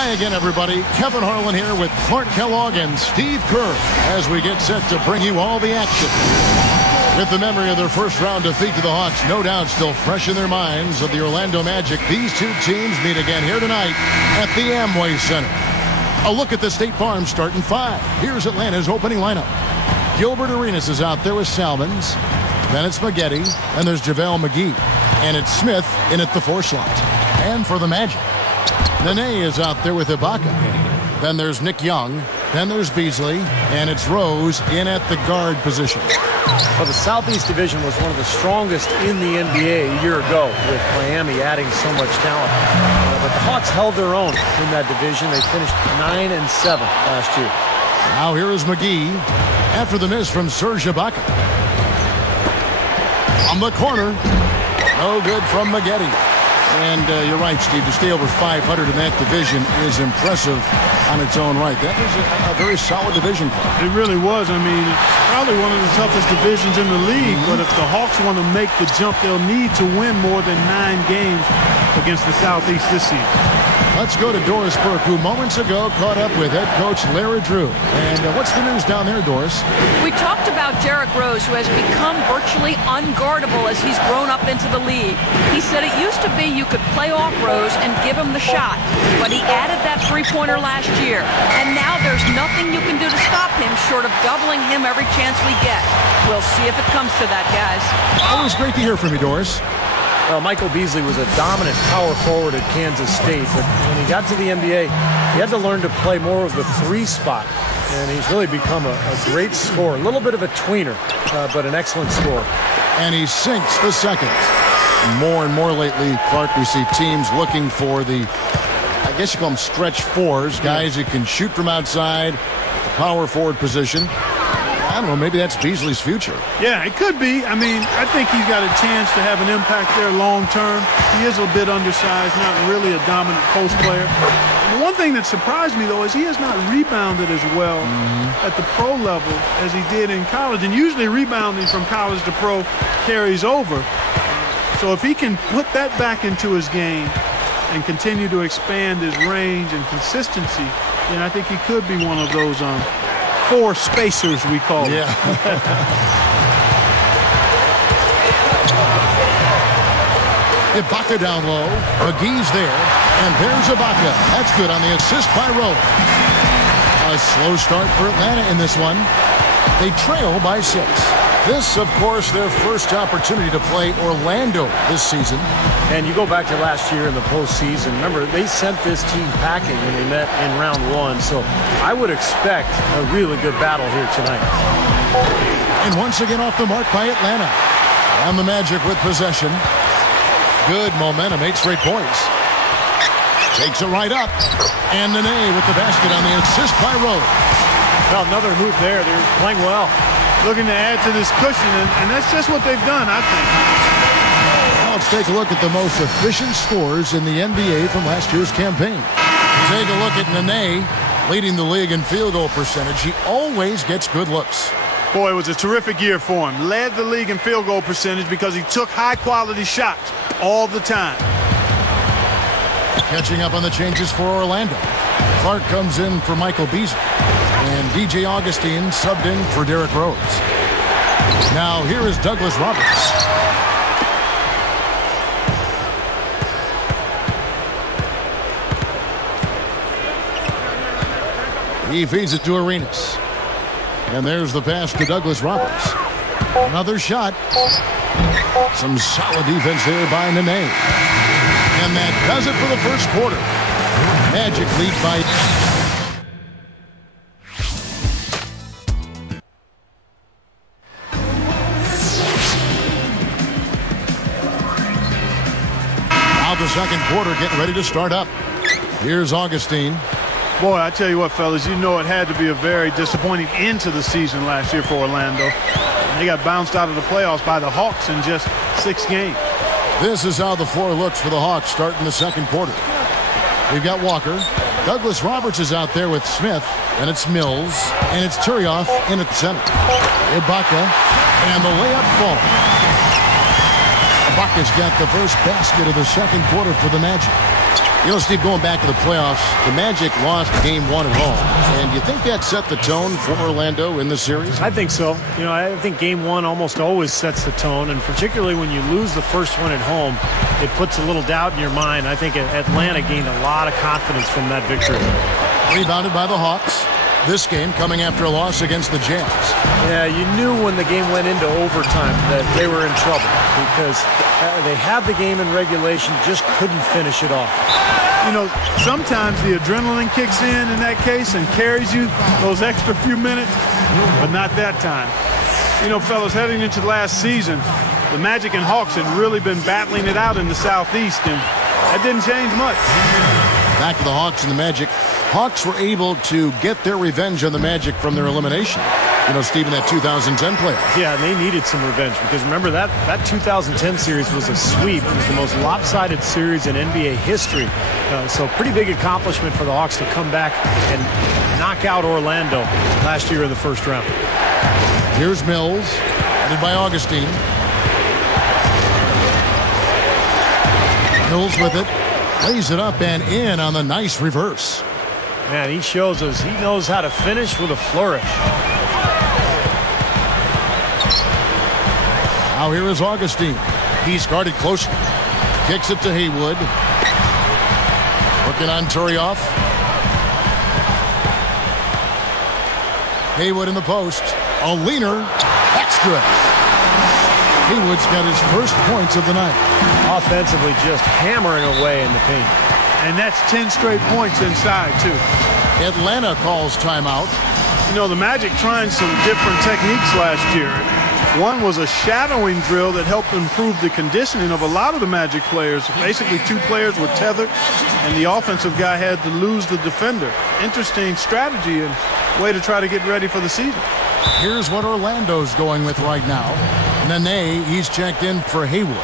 Hi again, everybody. Kevin Harlan here with Clark Kellogg and Steve Kerr as we get set to bring you all the action. With the memory of their first-round defeat to the Hawks no doubt still fresh in their minds of the Orlando Magic, these two teams meet again here tonight at the Amway Center. A look at the State Farm starting five. Here's Atlanta's opening lineup. Gilbert Arenas is out there with Salmons. Then it's Maggette, and there's JaVale McGee. And it's Smith in at the 4 slot. And for the Magic, Nene is out there with Ibaka. Then there's Nick Young. Then there's Beasley. And it's Rose in at the guard position. Well, the Southeast Division was one of the strongest in the NBA a year ago, with Miami adding so much talent. But the Hawks held their own in that division. They finished 9-7 last year. Now here is McGee after the miss from Serge Ibaka. On the corner. No good from Maggette. And you're right, Steve, to stay over 500 in that division is impressive on its own right. That was a very solid division. It really was. I mean, it's probably one of the toughest divisions in the league, but if the Hawks want to make the jump, they'll need to win more than 9 games against the Southeast this season. Let's go to Doris Burke, who moments ago caught up with head coach Larry Drew. And what's the news down there, Doris? We talked about Derrick Rose, who has become virtually unguardable as he's grown up into the league. He said it used to be you could play off Rose and give him the shot, but he added that three-pointer last year. And now there's nothing you can do to stop him short of doubling him every chance we get. We'll see if it comes to that, guys. Always great to hear from you, Doris. Well, Michael Beasley was a dominant power forward at Kansas State, but when he got to the NBA, he had to learn to play more of the 3 spot, and he's really become a great scorer. A little bit of a tweener, but an excellent scorer. And he sinks the second. More and more lately, Clark, we see teams looking for the, I guess you call them stretch 4s, guys who can shoot from outside, the power forward position. I don't know, maybe that's Beasley's future. Yeah, it could be. I mean, I think he's got a chance to have an impact there long term. He is a bit undersized, not really a dominant post player. And the one thing that surprised me, though, is he has not rebounded as well at the pro level as he did in college. And usually rebounding from college to pro carries over. So if he can put that back into his game and continue to expand his range and consistency, then I think he could be one of those 4 spacers, we call them. Yeah. Ibaka down low. McGee's there. And there's Ibaka. That's good on the assist by Rose. A slow start for Atlanta in this one. They trail by 6. This, of course, their first opportunity to play Orlando this season. And you go back to last year in the postseason. Remember, they sent this team packing when they met in round 1. So I would expect a really good battle here tonight. And once again off the mark by Atlanta. And the Magic with possession. Good momentum, 8 straight points. Takes it right up. And Nene with the basket on the assist by Rose. Well, another move there. They're playing well. Looking to add to this cushion, and that's just what they've done, I think. Now let's take a look at the most efficient scorers in the NBA from last year's campaign. Take a look at Nene, leading the league in field goal percentage. He always gets good looks. Boy, it was a terrific year for him. Led the league in field goal percentage because he took high-quality shots all the time. Catching up on the changes for Orlando. Clark comes in for Michael Beasley. And DJ Augustine subbed in for Derrick Rose. Now here is Douglas Roberts. He feeds it to Arenas. And there's the pass to Douglas Roberts. Another shot. Some solid defense there by Nene. And that does it for the first quarter. Magic lead by... the second quarter getting ready to start up. Here's Augustine. Boy, I tell you what, fellas, you know it had to be a very disappointing end to the season last year for Orlando. They got bounced out of the playoffs by the Hawks in just 6 games. This is how the floor looks for the Hawks starting the second quarter. We've got Walker. Douglas Roberts is out there with Smith, and it's Mills, and it's Turioff in at the center. Ibaka, and the layup falls. Ibaka's got the first basket of the second quarter for the Magic. You know, Steve, going back to the playoffs, the Magic lost game 1 at home. And you think that set the tone for Orlando in the series? I think so. You know, I think game 1 almost always sets the tone, and particularly when you lose the first one at home, it puts a little doubt in your mind. I think Atlanta gained a lot of confidence from that victory. Rebounded by the Hawks. This game coming after a loss against the Jazz. Yeah, you knew when the game went into overtime that they were in trouble because they had the game in regulation, just couldn't finish it off. You know, sometimes the adrenaline kicks in that case and carries you those extra few minutes, but not that time. You know, fellas, heading into last season, the Magic and Hawks had really been battling it out in the Southeast, and that didn't change much. Back to the Hawks and the Magic. Hawks were able to get their revenge on the Magic from their elimination. You know, Steve, in that 2010 playoff. Yeah, and they needed some revenge because remember that 2010 series was a sweep. It was the most lopsided series in NBA history. So pretty big accomplishment for the Hawks to come back and knock out Orlando last year in the first round. Here's Mills, headed by Augustine. Mills with it. Lays it up and in on the nice reverse. Man, he shows us he knows how to finish with a flourish. Now here is Augustine. He's guarded closely. Kicks it to Haywood. Working on Turioff. Haywood in the post. A leaner. That's good. Haywood's got his first points of the night. Offensively just hammering away in the paint. And that's 10 straight points inside, too. Atlanta calls timeout. You know, the Magic trying some different techniques last year. One was a shadowing drill that helped improve the conditioning of a lot of the Magic players. Basically, 2 players were tethered, and the offensive guy had to lose the defender. Interesting strategy and way to try to get ready for the season. Here's what Orlando's going with right now. Nene, he's checked in for Haywood.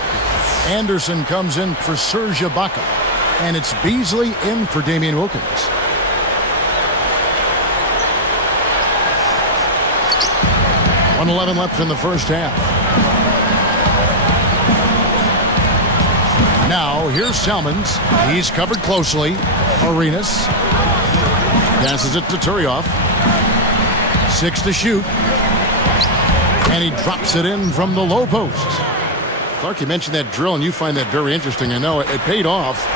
Anderson comes in for Serge Ibaka. And it's Beasley in for Damian Wilkins. .111 left in the first half. Now here's Salmons. He's covered closely. Arenas passes it to Turioff. 6 to shoot. And he drops it in from the low post. Clark, you mentioned that drill, and you find that very interesting. I know it paid off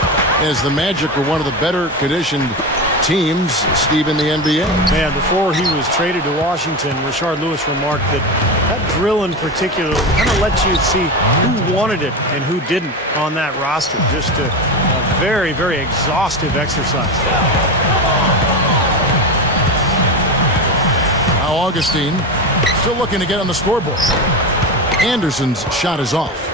as the Magic are one of the better conditioned teams, Steve, in the NBA. Man, before he was traded to Washington, Rashard Lewis remarked that drill in particular kind of lets you see who wanted it and who didn't on that roster. Just a very, very exhaustive exercise. Now Augustine still looking to get on the scoreboard. Anderson's shot is off.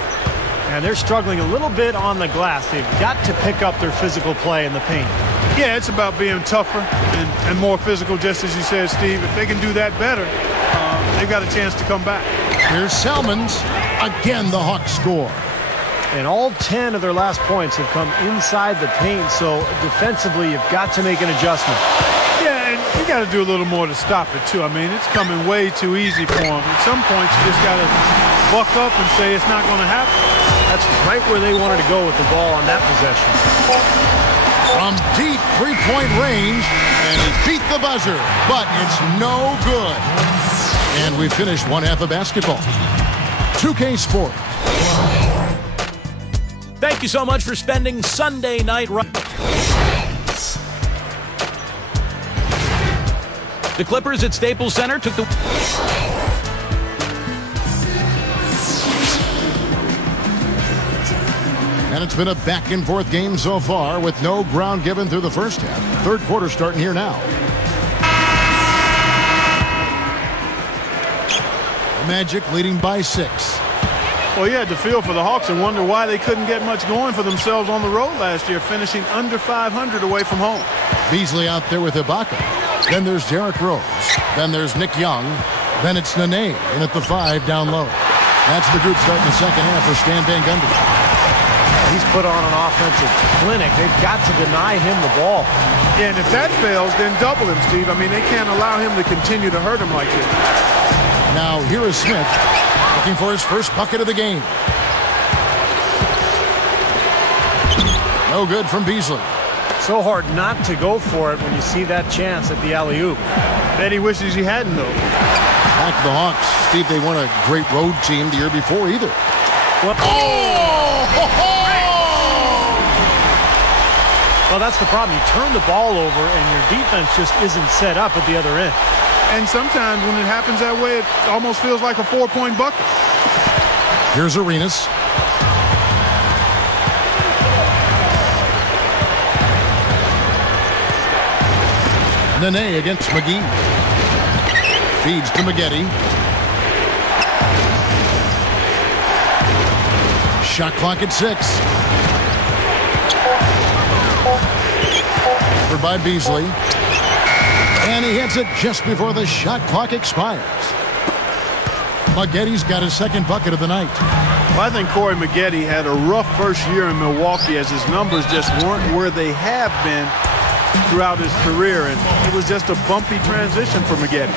And they're struggling a little bit on the glass. They've got to pick up their physical play in the paint. Yeah, it's about being tougher and more physical, just as you said, Steve. If they can do that better, they've got a chance to come back. Here's Salmons. Again, the Hawks score. And all 10 of their last points have come inside the paint, so defensively you've got to make an adjustment. Yeah, and you got to do a little more to stop it, too. I mean, it's coming way too easy for them. At some points, you just got to buck up and say it's not going to happen. That's right where they wanted to go with the ball on that possession. From deep three-point range, and he beat the buzzer, but it's no good. And we finished one half of basketball. 2K Sport. Thank you so much for spending Sunday night right. The Clippers at Staples Center took the... And it's been a back-and-forth game so far with no ground given through the first half. Third quarter starting here now. The Magic leading by 6. Well, you had to feel for the Hawks and wonder why they couldn't get much going for themselves on the road last year, finishing under 500 away from home. Beasley out there with Ibaka. Then there's Derrick Rose. Then there's Nick Young. Then it's Nene in at the 5 down low. That's the group starting the second half for Stan Van Gundy. He's put on an offensive clinic. They've got to deny him the ball. Yeah, and if that fails, then double him, Steve. I mean, they can't allow him to continue to hurt him like this. Now here is Smith looking for his first bucket of the game. No good from Beasley. So hard not to go for it when you see that chance at the alley-oop. Bet he wishes he hadn't, though. Back to the Hawks. Steve, they weren't a great road team the year before either. Well, that's the problem. You turn the ball over and your defense just isn't set up at the other end. And sometimes when it happens that way, it almost feels like a 4-point bucket. Here's Arenas. Nene against McGee. Feeds to Maggette. Shot clock at 6. Covered by Beasley. And he hits it just before the shot clock expires. Maggette's got his second bucket of the night. Well, I think Corey Maggette had a rough first year in Milwaukee as his numbers just weren't where they have been throughout his career, and it was just a bumpy transition for Maggette.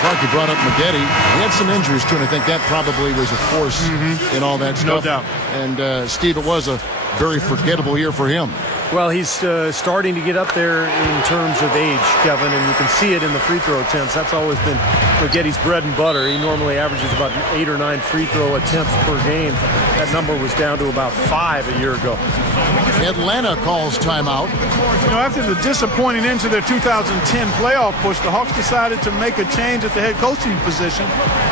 Clark, you brought up Maggette. He had some injuries too, and I think that probably was a force in all that stuff. No doubt. And Steve, it was a very forgettable year for him. Well, he's starting to get up there in terms of age, Kevin, and you can see it in the free throw attempts. That's always been Magette's bread and butter. He normally averages about 8 or 9 free throw attempts per game. That number was down to about 5 a year ago. Atlanta calls timeout. You know, after the disappointing end to their 2010 playoff push, the Hawks decided to make a change at the head coaching position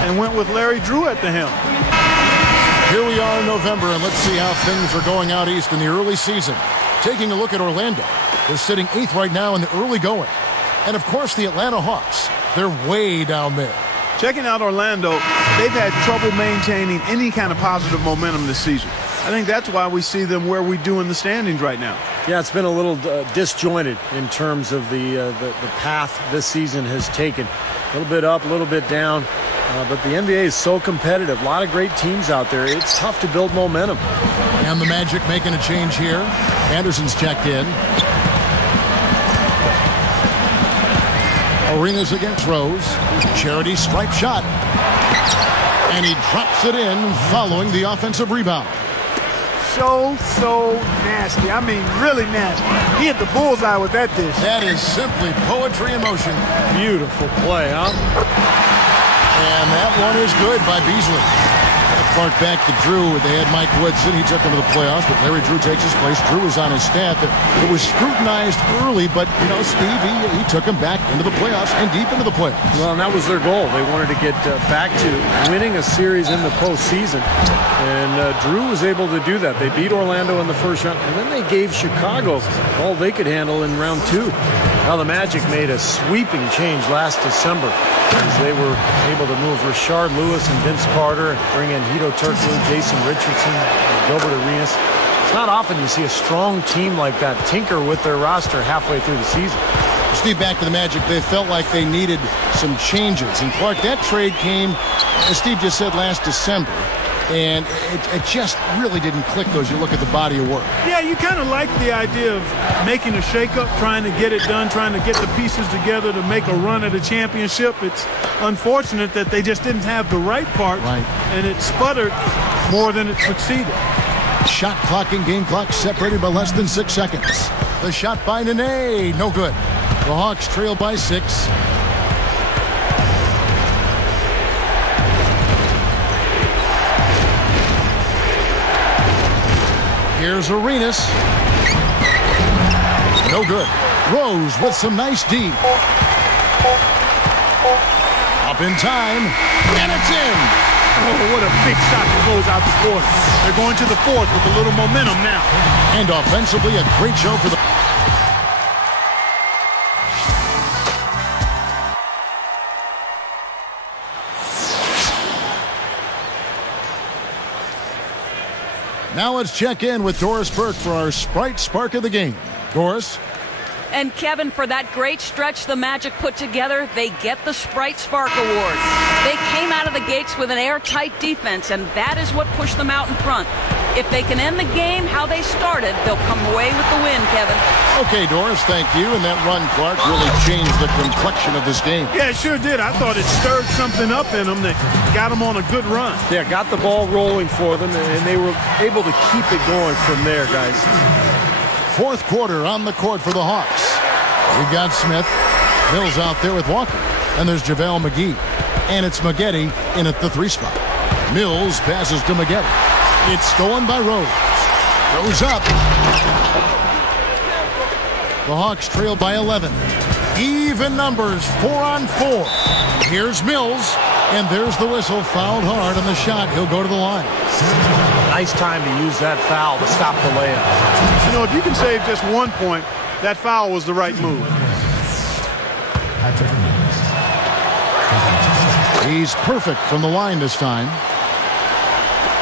and went with Larry Drew at the helm. Here we are in November, and let's see how things are going out east in the early season. Taking a look at Orlando. They're sitting 8th right now in the early going. And, of course, the Atlanta Hawks. They're way down there. Checking out Orlando, they've had trouble maintaining any kind of positive momentum this season. I think that's why we see them where we do in the standings right now. Yeah, it's been a little disjointed in terms of the path this season has taken. A little bit up, a little bit down. But the NBA is so competitive. A lot of great teams out there. It's tough to build momentum. And the Magic making a change here. Anderson's checked in. Arenas against Rose. Charity stripe shot. And he drops it in following the offensive rebound. So nasty. I mean, really nasty. He hit the bullseye with that dish. That is simply poetry in motion. Beautiful play, huh? And that one is good by Beasley. Clark back to Drew. They had Mike Woodson. He took him to the playoffs, but Larry Drew takes his place. Drew was on his staff. It was scrutinized early, but, you know, Steve, he took him back into the playoffs and deep into the playoffs. Well, and that was their goal. They wanted to get back to winning a series in the postseason, and Drew was able to do that. They beat Orlando in the first round, and then they gave Chicago all they could handle in round 2. Now the Magic made a sweeping change last December as they were able to move Rashard Lewis and Vince Carter, bring in Hedo Turkoglu, Jason Richardson, Gilbert Arenas. It's not often you see a strong team like that tinker with their roster halfway through the season. Steve, back to the Magic. They felt like they needed some changes. And, Clark, that trade came, as Steve just said, last December. And it just really didn't click as you look at the body of work. Yeah, you kind of like the idea of making a shakeup, trying to get it done, trying to get the pieces together to make a run at a championship. It's unfortunate that they just didn't have the right part, and it sputtered more than it succeeded. Shot clock and game clock separated by less than 6 seconds. The shot by Nene, no good. The Hawks trail by 6. Here's Arenas. No good. Rose with some nice D. Up in time, and it's in. Oh, what a big shot to close out the fourth. They're going to the fourth with a little momentum now. And offensively, a great show for the... Now let's check in with Doris Burke for our Sprite Spark of the game. Doris? And Kevin, for that great stretch the Magic put together, they get the Sprite Spark Award. They came out of the gates with an airtight defense, and that is what pushed them out in front. If they can end the game how they started, they'll come away with the win, Kevin. Okay, Doris, thank you. And that run, Clark, really changed the complexion of this game. Yeah, it sure did. I thought it stirred something up in them that got them on a good run. Yeah, got the ball rolling for them, and they were able to keep it going from there, guys. fourth quarter on the court for the Hawks. We've got Smith. Mills out there with Walker. And there's JaVale McGee. And it's Maggette in at the 3 spot. Mills passes to Maggette. It's stolen by Rose. Goes up. The Hawks trail by 11. Even numbers, 4-on-4. Here's Mills. And there's the whistle. Fouled hard on the shot. He'll go to the line. Nice time to use that foul to stop the layup. You know, if you can save just 1 point, that foul was the right move. He's perfect from the line this time.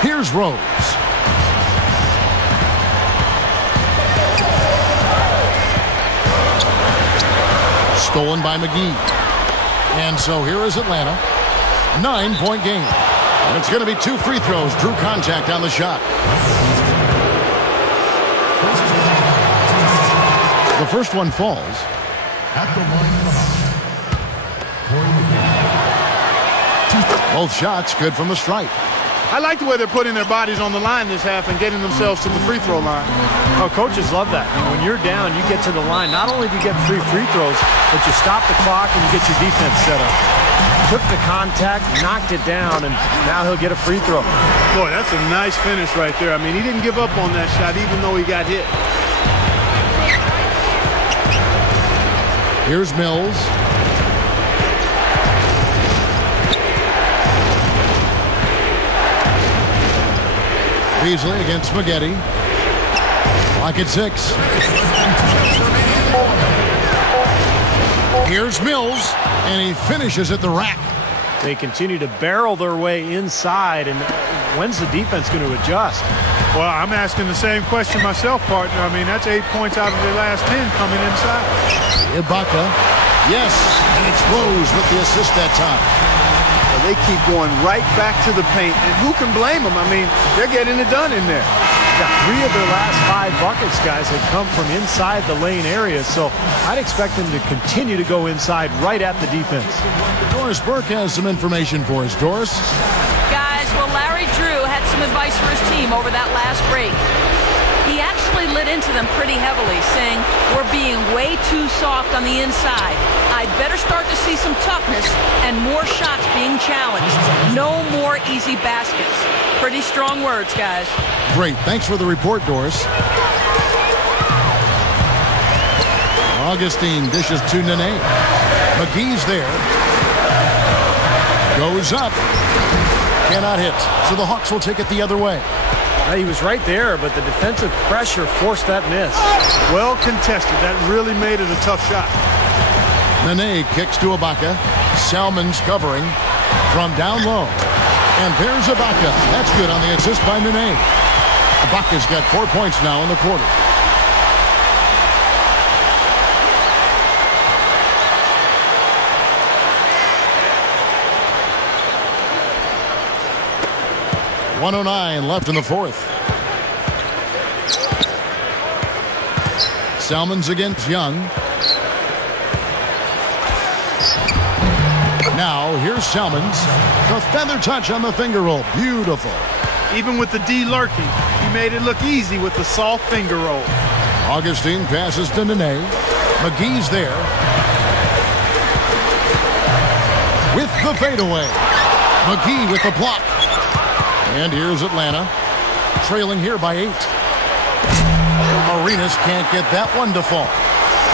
Here's Rose. Stolen by McGee. And so here is Atlanta. 9-point game. And it's going to be 2 free throws. Drew contact on the shot. The first one falls. At the line. Both shots good from the stripe. I like the way they're putting their bodies on the line this half and getting themselves to the free throw line. Oh, coaches love that. I mean, when you're down, you get to the line. Not only do you get 3 free throws, but you stop the clock and you get your defense set up. Took the contact, knocked it down, and now he'll get a free throw. Boy, that's a nice finish right there. I mean, he didn't give up on that shot even though he got hit. Here's Mills. Beasley against Maggette. Clock at 6. Here's Mills, and he finishes at the rack. They continue to barrel their way inside, and when's the defense going to adjust? Well, I'm asking the same question myself, partner. I mean, that's 8 points out of their last 10 coming inside. Ibaka. Yes, and it's Rose with the assist that time. Well, they keep going right back to the paint, and who can blame them? I mean, they're getting it done in there. Yeah, 3 of their last 5 buckets, guys, have come from inside the lane area, so I'd expect them to continue to go inside right at the defense. Doris Burke has some information for us. Doris? Guys, well, Larry Drew had some advice for his team over that last break. He actually lit into them pretty heavily, saying, we're being way too soft on the inside. I'd better start to see some toughness and more shots being challenged. No more easy baskets. Pretty strong words, guys. Great. Thanks for the report, Doris. Augustine dishes to Nene. McGee's there. Goes up. Cannot hit. So the Hawks will take it the other way. He was right there, but the defensive pressure forced that miss. Well contested. That really made it a tough shot. Nene kicks to Ibaka. Salmon's covering from down low. And there's Ibaka. That's good on the assist by Nene. Ibaka's got 4 points now in the quarter. .109 left in the fourth. Salmons against Young. Now here's Salmons. The feather touch on the finger roll. Beautiful. Even with the D lurking, he made it look easy with the soft finger roll. Augustine passes to Nene. McGee's there. With the fadeaway. McGee with the block. And here's Atlanta, trailing here by 8. Arenas can't get that one to fall.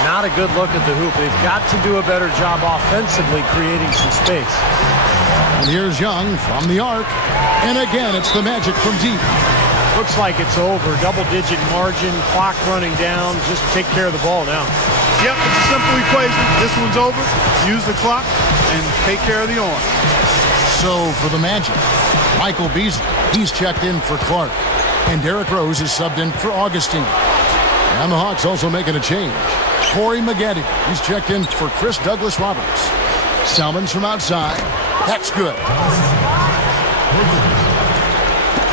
Not a good look at the hoop. They've got to do a better job offensively creating some space. And here's Young from the arc. And again, it's the Magic from deep. Looks like it's over. Double-digit margin, clock running down. Just take care of the ball now. Yep, it's a simple equation. This one's over. Use the clock and take care of the arm. So for the Magic, Michael Beasley, he's checked in for Clark. And Derrick Rose is subbed in for Augustine. And the Hawks also making a change. Corey Maggette, he's checked in for Chris Douglas-Roberts. Salmons from outside. That's good.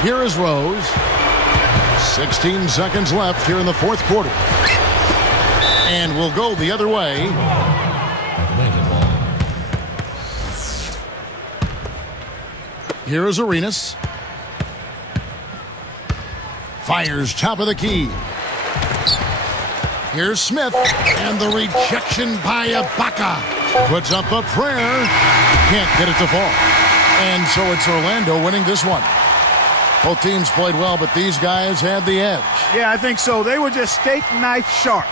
Here is Rose. 16 seconds left here in the fourth quarter. And we'll go the other way. Here is Arenas. Fires top of the key. Here's Smith, and the rejection by Ibaka. Puts up a prayer. Can't get it to fall. And so it's Orlando winning this one. Both teams played well, but these guys had the edge. Yeah, I think so. They were just steak knife sharp.